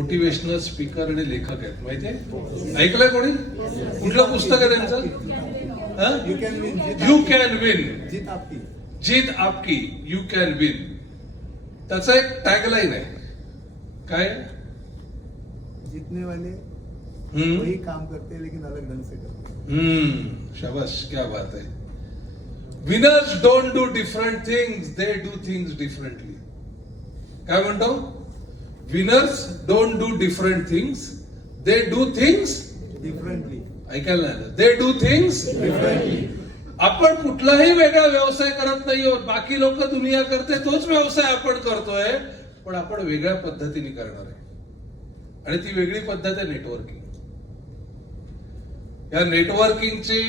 Motivational speaker आणि लेखक आहेत माहितीये ऐकलंय कोणी? कुठलं पुस्तक आहे त्यांचं? यू कैन विन जीत आपकी. जीत आपकी. यू कॅन विन त्याचा एक टॅगलाईन आहे. काय? जीतने वाले वही काम करते लेकिन अलग ढंग से करते. हैं हम्म. शाबाश क्या बात है winners don't do different things they do things differently काय म्हणतो? Winners don't do different things they do things differently ऐकायला नाही दे डू थिंग्स आपण कुठलाही वेगळा व्यवसाय करत नाही आहोत. बाकी लोक दुनिया करते तोच व्यवसाय आपण करतोय. पण आपण वेगळ्या पद्धतीने करणार आहे. आणि ती वेगळी पद्धत आहे नेटवर्किंग या नेटवर्किंगचे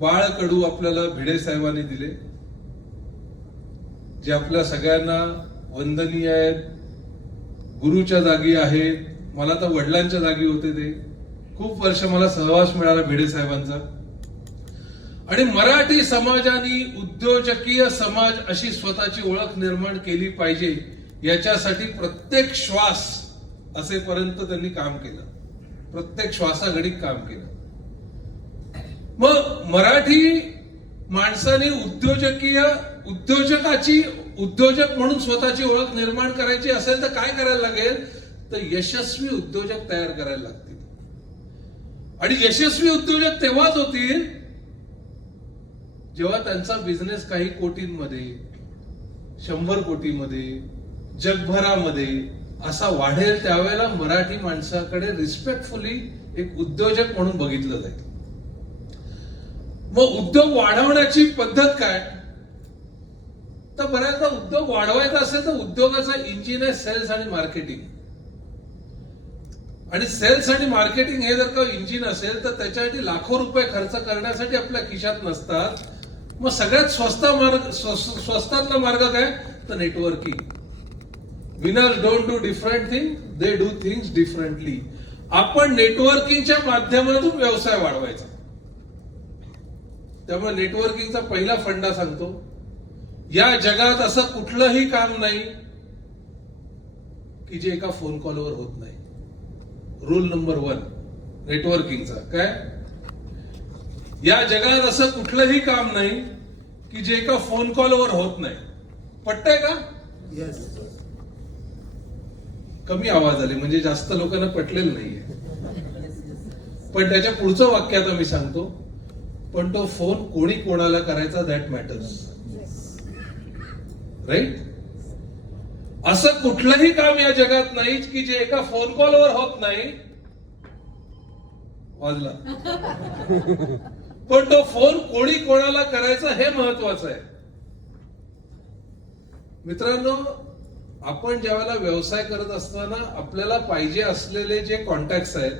बाळ कडू आपल्याला भिडे साहेबांनी दिले. जे आपल्या सगळ्यांना वंदनीय आहेत. गुरुच्या जागी आहेत मला तर वडिलांच्या जागी होते ते. खूप वर्ष मला सहवास मिळाला भिडे साहेबांचा. आणि मराठी समाजाने उद्योजकीय समाज अशी स्वतःची ओळख निर्माण केली पाहिजे याच्यासाठी प्रत्येक श्वास असेपर्यंत त्यांनी काम केलं. प्रत्येक श्वासाघडीत काम केलं. मग मराठी माणसाने उद्योजकीय उद्योजकाची उद्योजक म्हणून स्वतःची ओळख निर्माण करायची असेल तर काय करायला लागेल? तर यशस्वी उद्योजक तयार करायला लागतील. आणि यशस्वी उद्योजक तेव्हाच होतील जेव्हा त्यांचा बिझनेस काही कोटींमध्ये शंभर कोटीमध्ये जगभरामध्ये असा वाढेल त्यावेळेला मराठी माणसाकडे रिस्पेक्टफुली एक उद्योजक म्हणून बघितलं जाईल. मग उद्योग वाढवण्याची पद्धत काय? तर बऱ्याचदा उद्योग वाढवायचा असेल तर उद्योगाचा इंजिन आहे सेल्स आणि मार्केटिंग आणि सेल्स आणि मार्केटिंग हे जर का इंजिन असेल तर त्याच्यासाठी लाखो रुपये खर्च करण्यासाठी आपल्या खिशात नसतात. मग सगळ्यात स्वस्त मार्ग स्वस्तातला मार्ग काय? तर networking winners don't do different thing they do things differently आपण नेटवर्किंगच्या माध्यमातून व्यवसाय वाढवायचा. त्यामुळे नेटवर्किंगचा पहिला फंडा सांगतो. या जगात असं कुठलंही काम नाही की जे एका फोन कॉलवर होत नाही. रूल नंबर वन नेटवर्किंगचा काय? या जगात असं कुठलंही काम नाही की जे एका फोन कॉलवर होत नाही. पटतंय का? यस कमी आवाज आले म्हणजे जास्त लोकांना पटलेलं नाहीये. पण त्याच्या पुढचं वाक्य आता मी सांगतो पण तो फोन कोणी कोणाला करायचा दॅट मॅटर्स राईट? असं कुठलंही काम या जगात नाही की जे एका फोन कॉलवर होत नाही. वाजला. पण तो फोन कोणी कोणाला करायचा हे महत्वाचं आहे. मित्रांनो आपण ज्यावेळेला व्यवसाय करत असताना आपल्याला पाहिजे असलेले जे कॉन्टॅक्ट आहेत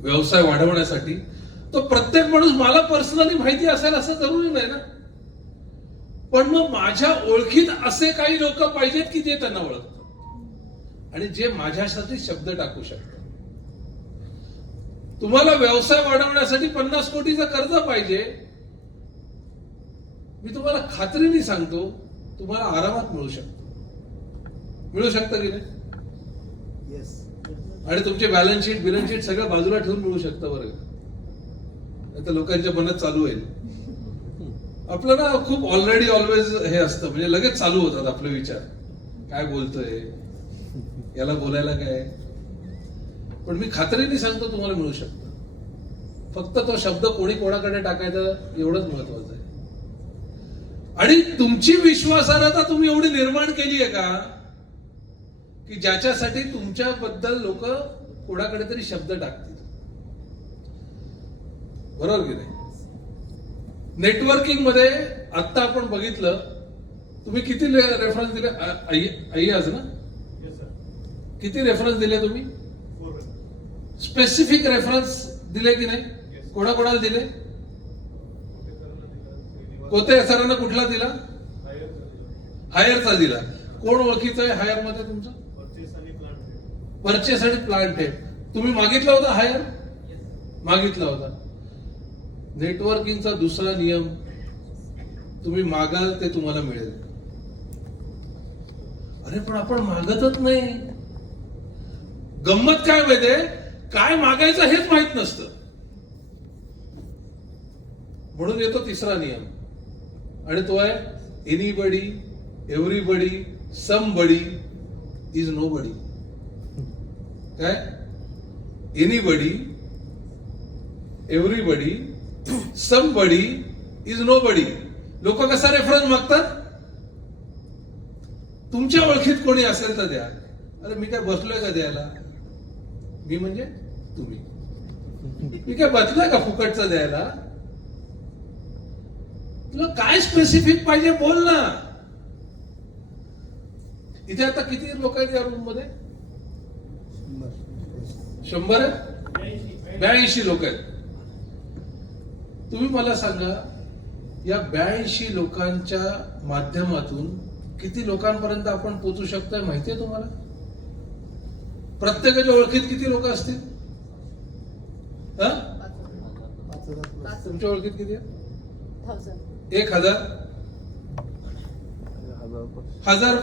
व्यवसाय वाढवण्यासाठी तो प्रत्येक माणूस मला पर्सनली माहिती असेल असं जरुरी नाही ना? पण मग माझ्या ओळखीत असे काही लोक पाहिजेत की जे त्यांना ओळखतात? आणि जे माझ्यासाठी शब्द टाकू शकतात. तुम्हाला व्यवसाय वाढवण्यासाठी पन्नास कोटीचं कर्ज पाहिजे. मी तुम्हाला खात्रीने सांगतो तुम्हाला आरामात मिळू शकतो. मिळू शकतं की नाही? यस आणि तुमचे बॅलन्स शीट बिलन्स शीट सगळं बाजूला ठेवून मिळू शकतं बरं आता लोकांच्या मनात चालू होईल. आपलं ना खूप ऑलरेडी ऑलवेज हे असतं. म्हणजे लगेच चालू होतात आपले विचार. काय बोलतोय? याला बोलायला काय? पण मी खात्रीने सांगतो तुम्हाला मिळू शकतं. फक्त तो शब्द कोणी कोणाकडे टाकायचा एवढंच महत्वाचं आहे. आणि तुमची विश्वासार्हता तुम्ही एवढी निर्माण केली आहे का? की ज्याच्यासाठी तुमच्याबद्दल लोक कोणाकडे तरी शब्द टाकतील. बरोबर की नाही? नेटवर्किंगमध्ये आता आपण बघितलं तुम्ही किती रेफरन्स दिले? आज ना? किती रेफरन्स दिले तुम्ही? स्पेसिफिक रेफरन्स दिले की नाही? कोणाकोणाला दिले? कोणत्या सरांना कुठला दिला? हायरचा दिला. कोण ओळखीचं आहे हायरमध्ये तुमचं? परचेस आणि प्लांट आहे तुम्ही मागितला होता हायर? मागितला होता. नेटवर्किंगचा दुसरा नियम तुम्ही मागाल ते तुम्हाला मिळेल. अरे पण आपण मागतच नाही. गंमत काय माहितीये? काय मागायचं हेच माहीत नसतं. म्हणून येतो तिसरा नियम. आणि तो आहे anybody everybody somebody is nobody काय? Anybody everybody somebody is nobody लोक कसा रेफरन्स मागतात? तुमच्या ओळखीत कोणी असेल तर द्या. अरे मी काय बसलोय का द्यायला? मी म्हणजे तुम्ही. मी काय बसलोय का फुकटचं द्यायला? तुला काय स्पेसिफिक पाहिजे बोल ना. इथे आता किती लोक आहेत या रूममध्ये? शंभर. आहे ब्याऐंशी लोक आहेत. तुम्ही मला सांगा या ब्याऐंशी लोकांच्या माध्यमातून किती लोकांपर्यंत आपण पोचू शकतोय माहितीये तुम्हाला? प्रत्येकाच्या ओळखीत किती लोक असतील? हा? तुमच्या ओळखीत किती एक हजार? हजार?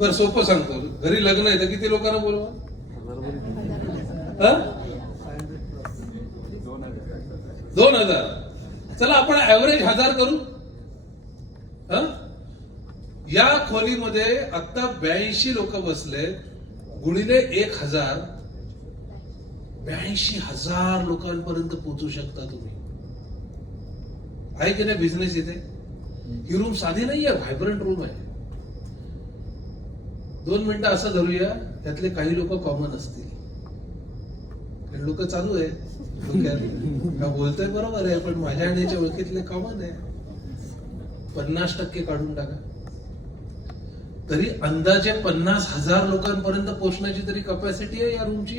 बर सोपं सांगतो. घरी लग्न आहे तर किती लोकांना बोलवा? दोन हजार. चला आपण ऍव्हरेज हजार करू. हा? या खोलीमध्ये आता ब्याऐंशी लोक बसले गुणिले एक हजार. ब्याऐंशी हजार लोकांपर्यंत पोहोचू शकता तुम्ही. आहे की नाही बिझनेस इथे? ही रूम साधी नाही आहे व्हायब्रंट रूम आहे. दोन मिनिटं असं धरूया त्यातले काही लोक कॉमन असतील. लोक चालू आहे. हा बोलतोय बरोबर आहे पण माझ्या आणि ओळखीतले कॉमन आहे. पन्नास टक्के काढून टाका. तरी अंदाजे पन्नास हजार लोकांपर्यंत पोहोचण्याची तरी कपॅसिटी आहे या रूमची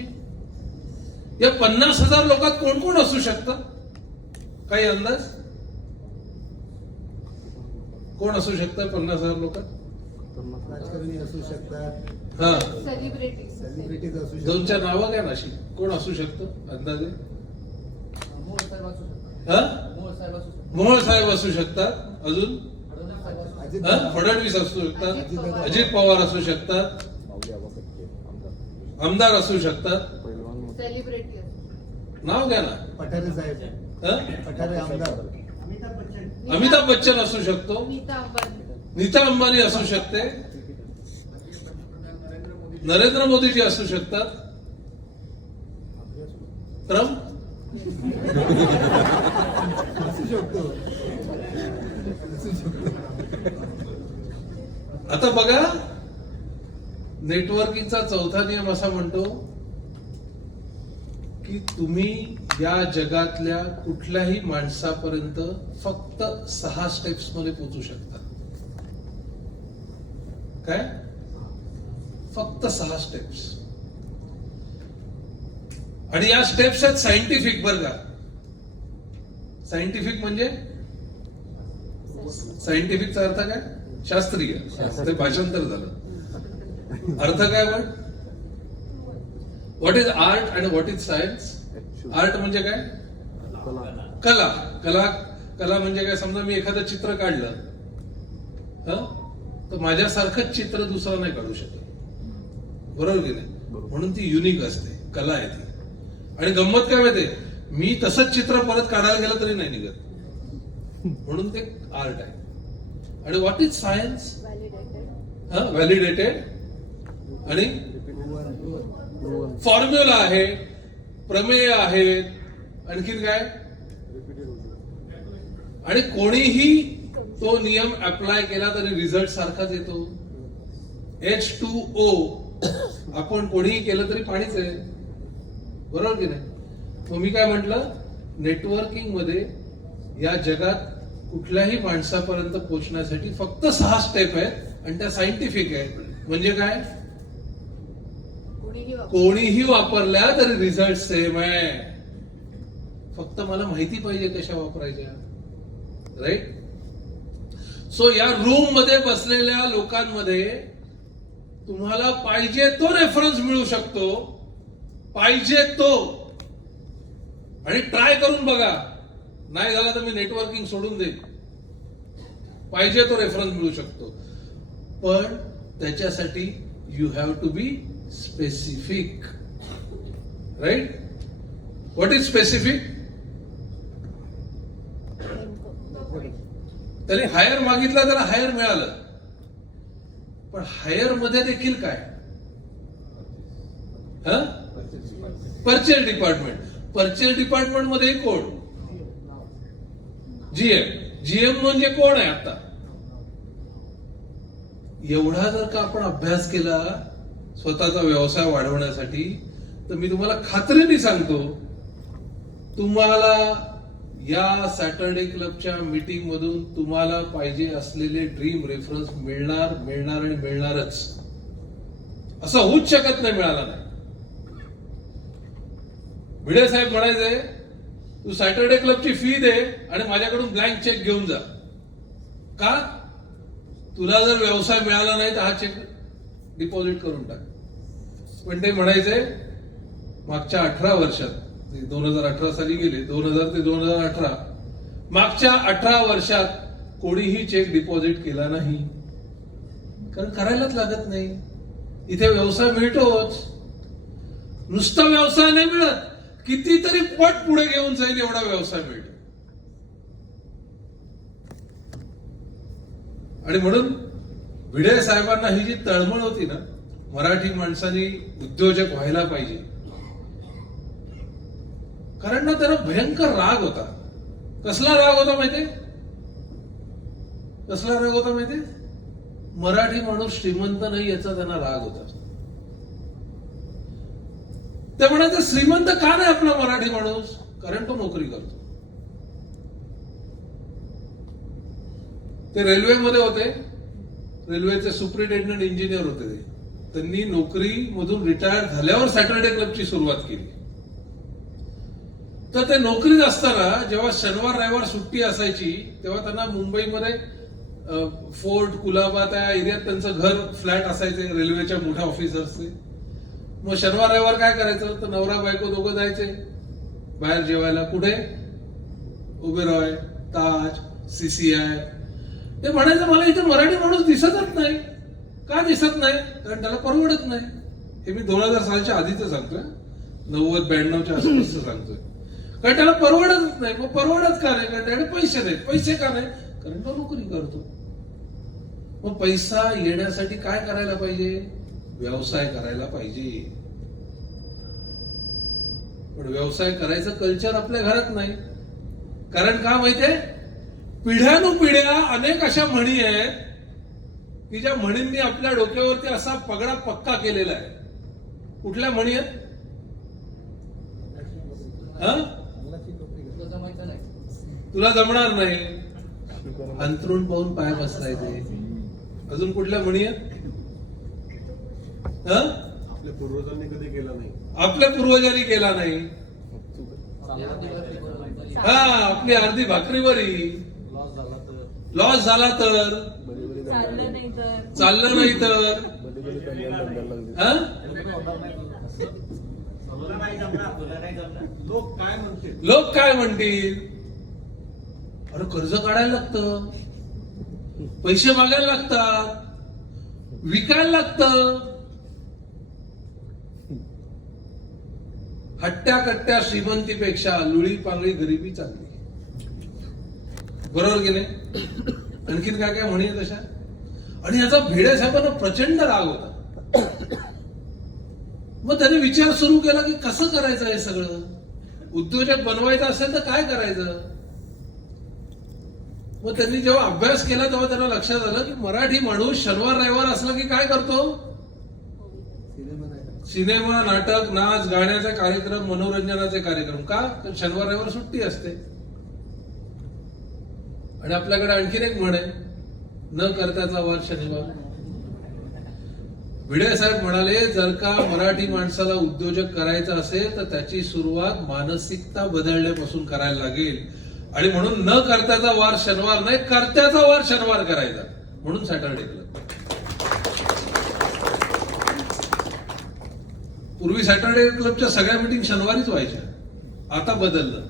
या पन्नास हजार लोकात कोण कोण असू शकतं? काही अंदाज? कोण असू शकतं पन्नास हजार लोकात? राजकारणी असू शकतात. हा. सेलिब्रिटी सेलिब्रिटीज असू दोन चार शकतात नावं घ्या ना अशी. कोण असू शकतं? अंदाजे? हा? मोहोळ साहेब असू शकतात. अजून? हा? फडणवीस असू शकतात. अजित पवार. असू शकतात. आमदार. असू शकतात. सेलिब्रिटी नाव घ्या ना. पठारे साहेब. हा? पठारे आमदार. अमिताभ बच्चन. असू शकतो. नीता अंबानी नीता अंबानी असू शकते. नरेंद्र मोदीजी असू शकतात? ट्रम्प? आता बघा नेटवर्किंगचा चौथा नियम असा म्हणतो की तुम्ही या जगातल्या कुठल्याही माणसापर्यंत फक्त सहा स्टेप्समध्ये पोचू शकता. काय? फक्त सहा स्टेप्स आणि या स्टेप्स आहेत सायंटिफिक बरं का. सायंटिफिक म्हणजे? सायंटिफिकचा अर्थ काय? शास्त्रीय. ते भाषांतर झालं. अर्थ काय पण what is art and what is science art म्हणजे काय? कला. कला कला म्हणजे काय? समजा मी एखादं चित्र काढलं तर माझ्यासारखंच चित्र दुसरा नाही काढू शकत. बरोबर की नाही म्हणून ती युनिक असते. कला आहे ती. आणि गंमत काय माहितीये? मी तसंच चित्र परत काढायला गेलं तरी नाही निघत. म्हणून ते आर्ट आहे. आणि what is science validated validated आणि? फॉर्म्युला आहे. प्रमेय आहेत आणखीन काय? आणि कोणीही तो नियम अप्लाय केला तरी रिझल्ट सारखाच येतो. एच टू ओ आपण कोणीही केलं तरी पाणीच आहे. बरोबर की नाही? मग मी काय म्हटलं? नेटवर्किंगमध्ये या जगात कुठल्याही माणसापर्यंत पोहोचण्यासाठी फक्त सहा स्टेप आहेत आणि त्या सायंटिफिक आहेत. म्हणजे काय? कोणीही वापरू कोणीही वापरल्या तरी रिझल्ट सेम आहे. फक्त मला माहिती पाहिजे कशा वापरायच्या. राईट सो या रूममध्ये बसलेल्या लोकांमध्ये तुम्हाला पाहिजे तो रेफरन्स मिळू शकतो. पाहिजे तो. आणि ट्राय करून बघा. नाही झाला तर मी नेटवर्किंग सोडून देईन. पाहिजे तो रेफरन्स मिळू शकतो. पण त्याच्यासाठी you have to be specific right what is specific त्याने हायर मागितला त्याला हायर मिळालं. पण हायरमध्ये देखील काय? परचेस डिपार्टमेंट परचेस डिपार्टमेंटमध्ये कोण? जीएम जीएम म्हणजे कोण आहे आता? एवढा जर का आपण अभ्यास केला स्वतःचा व्यवसाय वाढवण्यासाठी तर मी तुम्हाला खात्रीने सांगतो तुम्हाला या सॅटरडे क्लबच्या मीटिंग मधून तुम्हाला पाहिजे असलेले ड्रीम रेफरन्स मिळणार मिळणार आणि मिळणारच. असं होऊच शकत नाही मिळाला नाही. भिडे साहेब म्हणायचे तू सॅटरडे क्लबची फी दे आणि माझ्याकडून ब्लँक चेक घेऊन जा. का? तुला जर व्यवसाय मिळाला नाही तर हा चेक डिपॉझिट करून टाक. पण ते म्हणायचे मागच्या अठरा वर्षात दोन हजार अठरा साली गेले दोन हजार ते दोन हजार अठरा. मागच्या अठरा वर्षात कोणीही चेक डिपॉझिट केला नाही. कारण करायलाच लागत नाही. इथे व्यवसाय मिळतोच. नुसता व्यवसाय नाही मिळत. कितीतरी पट पुढे घेऊन जाईल एवढा व्यवसाय मिळतो आणि म्हणून भिडे साहेबांना ही जी तळमळ होती ना मराठी माणसांनी उद्योजक व्हायला पाहिजे. कारण ना त्याला भयंकर राग होता. कसला राग होता माहितीये? कसला राग होता माहितीये? मराठी माणूस श्रीमंत नाही याचा त्यांना राग होता. ते म्हणायचं श्रीमंत का नाही आपला मराठी माणूस? कारण तो नोकरी करतो. ते रेल्वेमध्ये होते. रेल्वेचे सुप्रिटेंडंट इंजिनियर होते ते. त्यांनी नोकरी मधून रिटायर झाल्यावर सॅटर्डे क्लबची सुरुवात केली. तर ते नोकरीत असताना जेव्हा शनिवार रविवार सुट्टी असायची तेव्हा त्यांना मुंबईमध्ये फोर्ट कुलाबा त्या एरियात त्यांचं घर फ्लॅट असायचे रेल्वेच्या मोठ्या ऑफिसर्सचे. मग शनिवार रविवार काय करायचं? तर नवरा बायको दोघं जायचे. बाहेर जेवायला कुठे? उबेरॉय ताज सीसीआय ते म्हणायचं मला इथे मराठी माणूस दिसतच नाही. का दिसत नाही? कारण त्याला परवडत नाही. हे मी दोन हजार सालच्या आधीच सांगतोय. नव्वद ब्याण्णवच्या आसपासचं सांगतोय. कारण त्याला परवडतच नाही. मग परवडत का नाही? कारण त्याकडे पैसे नाहीत. पैसे का नाही कारण तो नोकरी करतो. मग पैसा येण्यासाठी काय करायला पाहिजे? व्यवसाय करायला पाहिजे. पण व्यवसाय करायचं कल्चर आपल्या घरात नाही. कारण का माहितीये? पिढ्यानुपिढ्या अनेक अशा म्हणी आहेत की ज्या म्हणींनी आपल्या डोक्यावरती असा पगडा पक्का केलेला आहे. कुठल्या म्हणी आहेत? हा? तुला जमणार नाही. अंतरुण पाहून पाय बसलायचे अजून कुठल्या म्हणी हा? आपल्या पूर्वजांनी कधी केलं नाही. आपल्या पूर्वजांनी केला नाही. हा आपली अर्धी भाकरीवरी. लॉस झाला तर? लॉस झाला तर. चाललं नाही तर? चाललं नाही तर हा? लोक काय म्हणतील? लोक काय म्हणतील? अरे कर्ज काढायला लागतं. पैसे मागायला लागतात. विकायला लागतं. हट्ट्या कट्ट्या श्रीमंतीपेक्षा लुळी पांगळी गरिबी चांगली. बरोबर गेले आणखीन काय काय म्हणे तशा? आणि याचा भिडे साहेबांना प्रचंड राग होता. मग त्याने विचार सुरू केला की कसं करायचं हे सगळं? उद्योजक बनवायचं असेल तर काय करायचं? मग त्यांनी जेव्हा अभ्यास केला तेव्हा त्यांना लक्षात आलं की मराठी माणूस शनिवार रविवार असला की काय करतो? सिनेमा नाटक. नाच गाण्याचे कार्यक्रम मनोरंजनाचे कार्यक्रम. का? शनिवार रविवार सुट्टी असते. आणि आपल्याकडे आणखीन एक म्हण आहे. न करत्याचा वार शनिवार. भिडे साहेब म्हणाले जर का मराठी माणसाला उद्योजक करायचं असेल तर त्याची सुरुवात मानसिकता बदलण्यापासून करायला लागेल. आणि म्हणून न करत्याचा वार शनिवार नाही करत्याचा वार शनिवार करायचा. म्हणून सॅटर्डे क्लब. पूर्वी सॅटर्डे क्लबच्या सगळ्या मिटिंग शनिवारीच व्हायच्या. आता बदललं.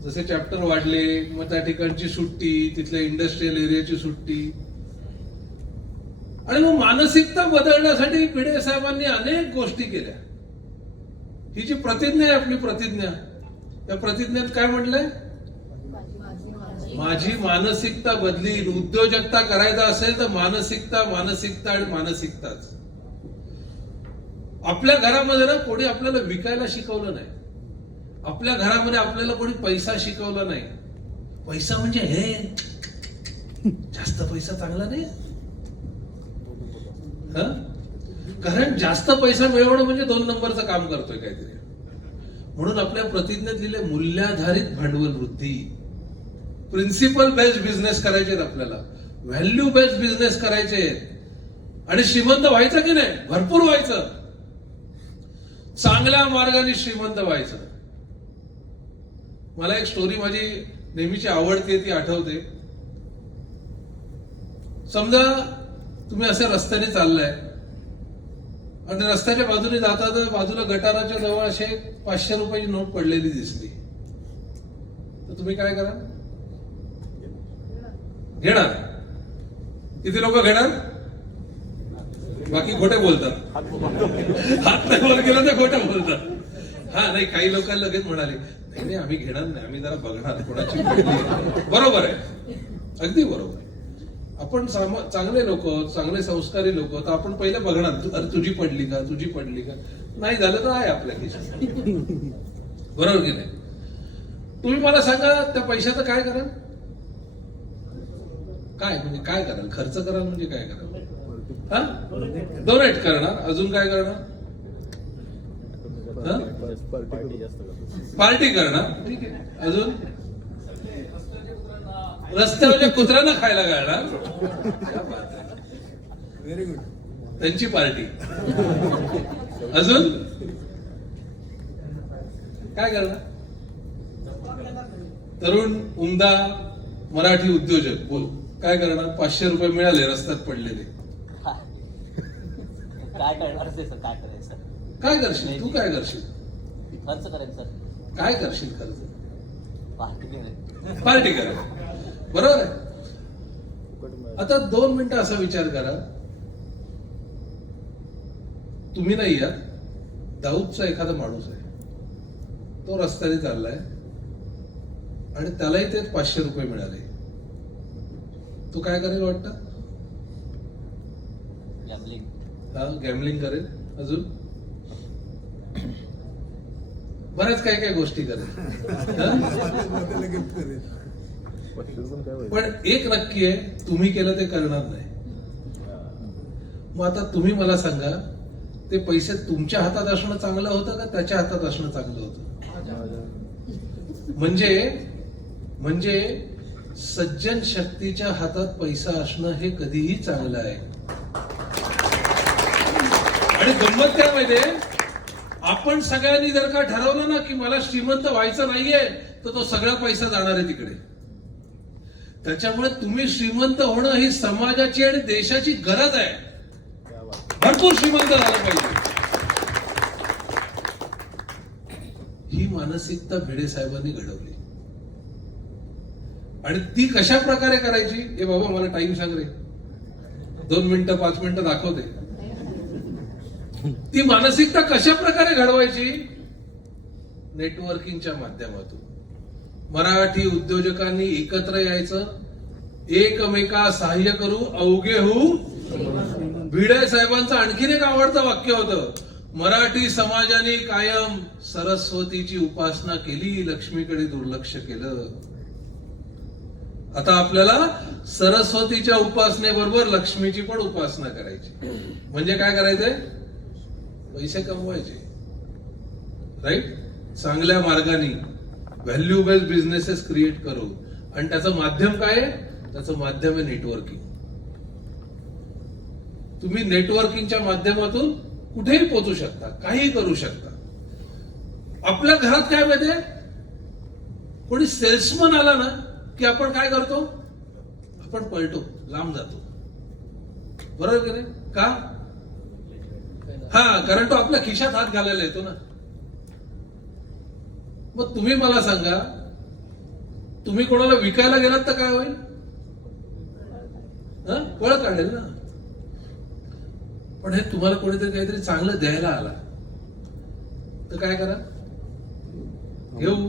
जसे चॅप्टर वाढले मग त्या ठिकाणची सुट्टी तिथल्या इंडस्ट्रीयल एरियाची सुट्टी. आणि मग मानसिकता बदलण्यासाठी भिडे साहेबांनी अनेक गोष्टी केल्या. ही जी प्रतिज्ञा आहे आपली प्रतिज्ञा या प्रतिज्ञेत काय म्हटलंय? माझी मानसिकता बदली उद्योजकता करायचा असेल तर मानसिकता मानसिकता आणि मानसिकताच. आपल्या घरामध्ये ना कोणी आपल्याला विकायला शिकवलं नाही. आपल्या घरामध्ये आपल्याला कोणी पैसा शिकवला नाही. पैसा म्हणजे हे जास्त पैसा चांगला नाही. कारण जास्त पैसा मिळवणं म्हणजे दोन नंबरचं काम करतोय काहीतरी. म्हणून आपल्या प्रतिज्ञेत लिहिले मूल्याधारित भांडवल वृद्धी प्रिन्सिपल बेस्ड बिझनेस करायचे आहेत आपल्याला. व्हॅल्यू बेस्ड बिझनेस करायचे आहेत आणि श्रीमंत व्हायचं की नाही? भरपूर व्हायचं. चांगल्या मार्गाने श्रीमंत व्हायचं. मला एक स्टोरी माझी नेहमीची आवडते ती आठवते. समजा तुम्ही असे रस्त्याने चाललाय. आणि रस्त्याच्या बाजूने जाता तर बाजूला गटाराच्या जवळ असे एक पाचशे रुपयाची नोट पडलेली दिसली. तर तुम्ही काय करा? घेणार? किती लोक घेणार? बाकी खोटे बोलतात. हात नाही वर केला तर खोटे बोलतात. हा नाही काही लोकांना लगेच म्हणाले नाही नाही आम्ही घेणार नाही आम्ही जरा बघणार कोणाची बरोबर आहे. अगदी बरोबर. आहे आपण चांगले लोक चांगले संस्कारी लोक तर आपण पहिले बघणार अरे तुझी पडली का तुझी पडली का? नाही झालं तर आहे आपल्या खिशात. बरोबर की नाही? तुम्ही मला सांगा त्या पैशाचं काय करा? काय म्हणजे काय कराल? खर्च कराल म्हणजे काय कराल? हा? डोनेट करणार. अजून काय करणार? पार्टी करणार ठीक आहे अजून? रस्त्यावरच्या कुत्र्यांना खायला घालणार. व्हेरी गुड त्यांची पार्टी. अजून? काय करणार? तरुण उमदा मराठी उद्योजक. बोल. काय करणार? पाचशे रुपये मिळाले रस्त्यात पडलेले. काय करणार ते सर? काय करायचं? काय करशील? तू काय करशील? खर्च करेन सर. काय करशील खर्च? पार्टी करेन. पार्टी करा. बरोबर आहे? आता दोन मिनिटं असा विचार करा. तुम्ही नाही या दाऊदचा एखादा माणूस आहे. तो रस्त्याने चाललाय. आणि त्यालाही तेच पाचशे रुपये मिळाले. तो काय करेल वाटतं? गॅमलिंग हा गॅमलिंग करेल. अजून? बऱ्याच काही काही गोष्टी करेल. पण एक नक्की आहे तुम्ही केलं ते करणार नाही. मग आता तुम्ही मला सांगा ते पैसे तुमच्या हातात असणं चांगलं होतं का त्याच्या हातात असणं चांगलं होतं? म्हणजे म्हणजे सज्जन शक्तीच्या हातात पैसा असणं हे कधीही चांगलं आहे. आणि गंमत काय माहितीये आपण सगळ्यांनी जर का ठरवलं ना की मला श्रीमंत व्हायचं नाहीये तर तो सगळा पैसा जाणार आहे तिकडे. त्याच्यामुळे तुम्ही श्रीमंत होणं ही समाजाची आणि देशाची गरज आहे. भरपूर श्रीमंत झालं पाहिजे. ही मानसिकता भिडे साहेबांनी घडवली. आणि ती कशा प्रकारे करायची? ए बाबा मला टाइम सांग रे. दोन मिनिटं पाच मिनिटं दाखवते. ती मानसिकता कशा प्रकारे घडवायची? नेटवर्किंगच्या माध्यमातून. मराठी उद्योजकांनी एकत्र यायचं. एकमेका सहाय्य करू अवघे होऊ. भिडे साहेबांचं आणखीन एक आवडतं वाक्य होतं. मराठी समाजाने कायम सरस्वतीची उपासना केली लक्ष्मीकडे दुर्लक्ष केलं. आता आपल्याला सरस्वतीच्या उपासनेबरोबर लक्ष्मीची पण उपासना करायची. म्हणजे काय करायचंय? पैसे कमवायचे. राईट चांगल्या मार्गाने व्हॅल्यू बेस्ड बिझनेसेस क्रिएट करू आणि त्याचं माध्यम काय आहे? त्याचं माध्यम आहे नेटवर्किंग तुम्ही नेटवर्किंगच्या माध्यमातून कुठेही पोचू शकता काही करू शकता. आपल्या घरात काय माहितीये कोणी सेल्समन आला ना की आपण काय करतो? आपण पळतो लांब जातो. बरोबर की नाही? का? हा कारण तो आपल्या खिशात हात घालायला येतो ना. मग तुम्ही मला सांगा तुम्ही कोणाला विकायला गेलात तर काय होईल? हं? पळ काढेल ना? पण हे तुम्हाला कोणीतरी काहीतरी चांगलं द्यायला आला. तर काय करा? घेऊ.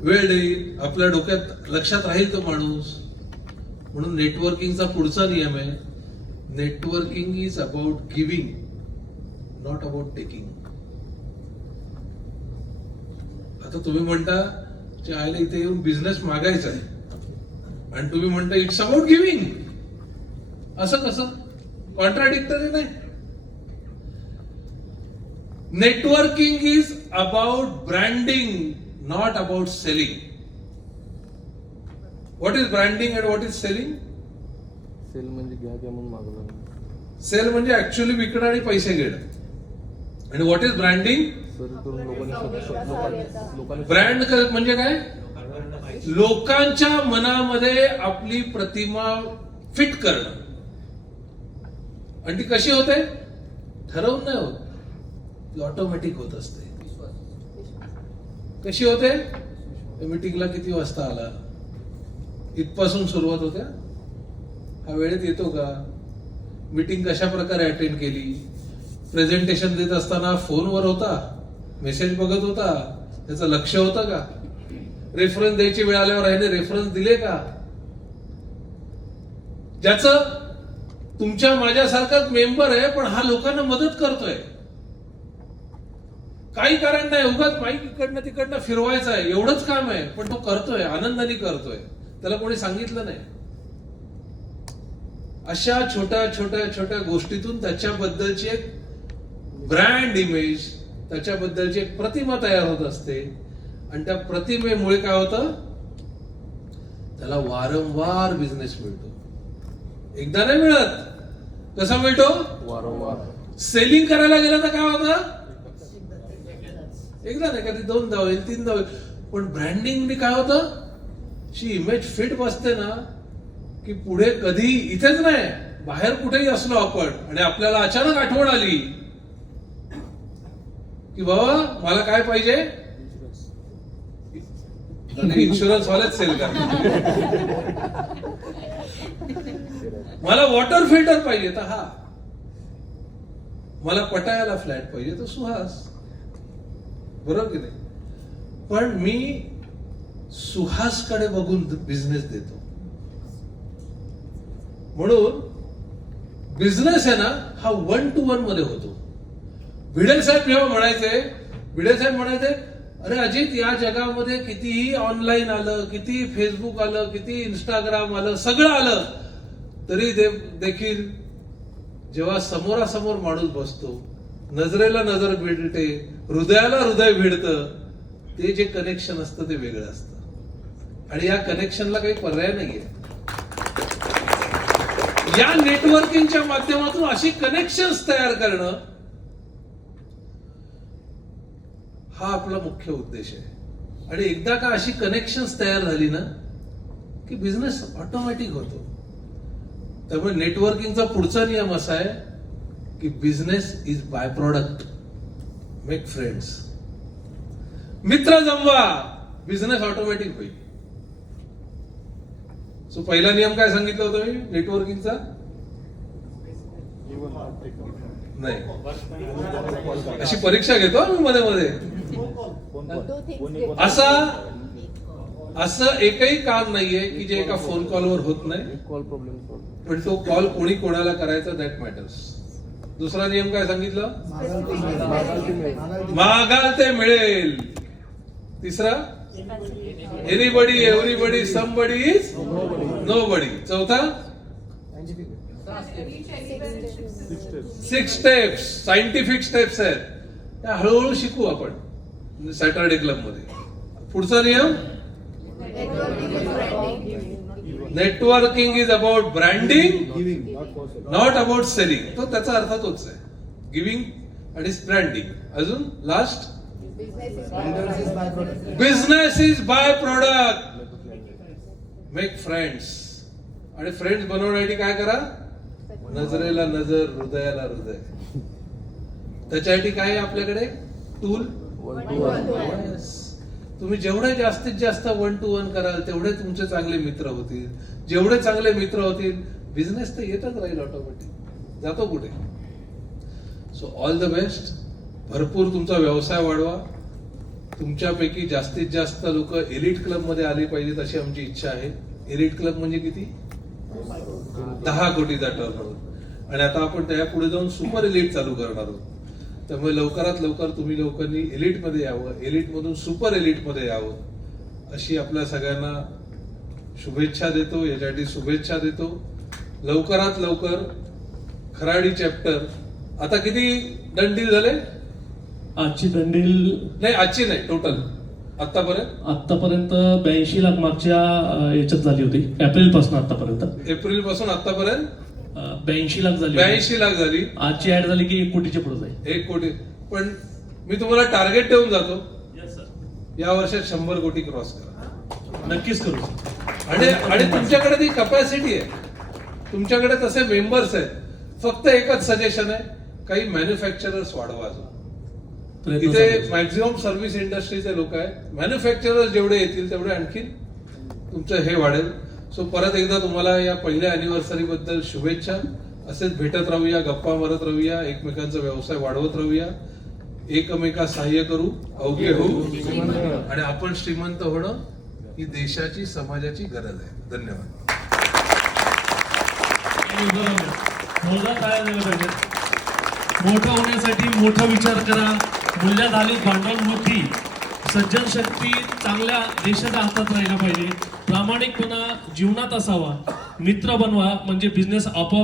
वेळ देईल आपल्या डोक्यात लक्षात राहील तो माणूस. म्हणून नेटवर्किंगचा पुढचा नियम आहे networking is about giving not about taking आता तुम्ही म्हणता की आयला इथे येऊन बिझनेस मागायचा आहे. आणि तुम्ही म्हणता इट्स अबाउट गिव्हिंग असं कसं? कॉन्ट्राडिक्टरी नाही. Networking is about branding not about selling what is branding and what is selling sell म्हणजे घ्या घ्या म्हणून मागवलं. सेल म्हणजे ऍक्च्युअली विकणं आणि पैसे घेणं. आणि व्हॉट इज ब्रँडिंग सर करून लोकांनी स्वतः- लोकांनी लोकांनी ब्रँड म्हणजे काय? लोकांच्या मनामध्ये आपली प्रतिमा फिट करणं. आणि ती कशी होते? ठरवून नाही होत. ती ऑटोमॅटिक होत असते. कशी होते? मीटिंगला किती वाजता आला? इथपासून सुरुवात होत्या हा वेळेत येतो का? मीटिंग कशा प्रकारे अटेंड केली? प्रेझेंटेशन देत असताना फोनवर होता? मेसेज बघत होता? त्याचं लक्ष होतं का? रेफरन्स द्यायची वेळ आल्यावर आहे रेफरन्स दिले का? ज्याचं तुमच्या माझ्यासारखाच मेंबर आहे पण हा लोकांना मदत करतोय. काही कारण नाही उगाच माईक इकडनं तिकडनं फिरवायचं आहे एवढंच काम आहे पण तो करतोय आनंदाने करतोय. त्याला कोणी सांगितलं नाही. अशा छोट्या छोट्या छोट्या गोष्टीतून त्याच्याबद्दलची एक ब्रँड इमेज त्याच्याबद्दलची एक प्रतिमा तयार होत असते. आणि त्या प्रतिमेमुळे काय होतं? त्याला वारंवार बिझनेस मिळतो. एकदा नाही मिळत. कसा मिळतो? वारंवार. सेलिंग करायला गेलं तर काय होतं? एकदा नाही कधी दोन होईल तीन होईल पण ब्रँडिंग काय होतं? शी इमेज फिट बसते ना की पुढे कधी इथेच नाही बाहेर कुठेही असलो आपण आणि आपल्याला अचानक आठवण आली की बाबा मला काय पाहिजे? इन्शुरन्स वालेच सेल का मला वॉटर फिल्टर पाहिजे तर हा. मला पटायला फ्लॅट पाहिजे तर सुहास. बरोबर की नाही? पण मी सुहासकडे बघून बिझनेस देतो. म्हणून बिझनेस आहे ना हा वन टू वनमध्ये होतो. भिडे साहेब जेव्हा म्हणायचे भिडे साहेब म्हणायचे अरे अजित या जगामध्ये कितीही ऑनलाईन आलं किती फेसबुक आलं किती इंस्टाग्राम आलं सगळं आलं तरी दे- देखील जेव्हा समोरासमोर माणूस बसतो नजरेला नजर भिडते हृदयाला हृदय भिडतं ते जे कनेक्शन असतं ते वेगळं असतं. आणि या कनेक्शनला काही पर्याय नाहीये. या नेटवर्किंगच्या माध्यमातून अशी कनेक्शन तयार करणं हा आपला मुख्य उद्देश आहे. आणि एकदा का अशी कनेक्शन तयार झाली ना की बिझनेस ऑटोमॅटिक होतो. त्यामुळे नेटवर्किंगचा पुढचा नियम असा आहे की business is by product make friends मित्र जमवा. बिझनेस ऑटोमॅटिक होईल. सो पहिला नियम काय सांगितलं होतं मी? नेटवर्किंगचा नाही. अशी परीक्षा घेतो मी मध्ये मध्ये. असा असं एकही काम नाहीये की जे एका फोन कॉलवर होत नाही. कॉल प्रॉब्लेम सॉल्व पण तो कॉल कोणी कोणाला करायचा दॅट मॅटर्स दुसरा नियम काय सांगितलं? मागाल ते मिळेल. तिसरा? Anybody everybody somebody is nobody चौथा? सिक्स स्टेप्स सायंटिफिक स्टेप्स आहेत. त्या हळूहळू शिकू आपण. सॅटरडे क्लबमध्ये. पुढचा नियम? Networking is about branding not about selling तो त्याचा अर्थ तोच आहे. गिव्हिंग आणि ब्रँडिंग अजून last business is by product make friends आणि फ्रेंड्स बनवण्यासाठी काय करा? नजरेला नजर हृदयाला हृदय. त्याच्यासाठी काय आहे आपल्याकडे? टूल तुम्ही जेवढे जास्तीत जास्त वन टू वन कराल तेवढे तुमचे चांगले मित्र होतील. जेवढे चांगले मित्र होतील बिझनेस तर येतच राहील ऑटोमॅटिक जातो कुठे? सो ऑल द बेस्ट भरपूर तुमचा व्यवसाय वाढवा. तुमच्यापैकी जास्तीत जास्त लोक एलिट क्लबमध्ये आले पाहिजेत अशी आमची इच्छा आहे. एलिट क्लब म्हणजे किती? दहा कोटीचा टर्न आणि आता आपण त्या पुढे जाऊन सुपर एलिट चालू करणार आहोत. त्यामुळे लवकरात लवकर तुम्ही लोकांनी एलिटमध्ये यावं एलिट मधून सुपर एलिटमध्ये यावं अशी आपल्या सगळ्यांना शुभेच्छा देतो. याच्यासाठी शुभेच्छा देतो. लवकरात लवकर खराडी चॅप्टर आता किती दंडील झाले? आजची दंडील नाही आजची नाही टोटल आतापर्यंत आतापर्यंत ब्याऐंशी लाख मागच्या याच्यात झाली होती. एप्रिलपासून आतापर्यंत एप्रिलपासून आतापर्यंत ब्याऐंशी लाख झाली. ब्याऐंशी लाख झाली. आजची ऍड झाली की एक कोटीच्या पुढे जाईल. एक कोटी. पण मी तुम्हाला टार्गेट ठेवून जातो. या वर्षात शंभर कोटी क्रॉस करा. नक्कीच करू. आणि आणि तुमच्याकडे ती कपॅसिटी आहे. तुमच्याकडे तसे मेंबर्स आहेत. फक्त एकच सजेशन आहे काही मॅन्युफॅक्चरर्स वाढवा अजून. आहेत. मॅक्झिमम सर्व्हिस इंडस्ट्रीचे लोक आहेत. मॅन्युफॅक्चरर्स जेवढे येतील तेवढे आणखीन तुमचं हे वाढेल. सो परत एकदा तुम्हाला या पहिल्या अॅनिव्हर्सरी बद्दल शुभेच्छा. असेच भेटत राहूया गप्पा मारत राहूया एकमेकांचा व्यवसाय वाढवत राहूया. एकमेका सहाय्य करू अवघे होऊ. आणि आपण श्रीमंत होणं ही देशाची समाजाची गरज आहे. धन्यवाद. काय मोठं होण्यासाठी मोठा विचार करा. मूल्यात आली भांडवल मोठी. सज्जन शक्ती चांगल्या देशाच्या हातात राहिला पाहिजे. प्रामाणिकपणा जीवनात असावा. मित्र बनवा म्हणजे बिझनेस आपोआप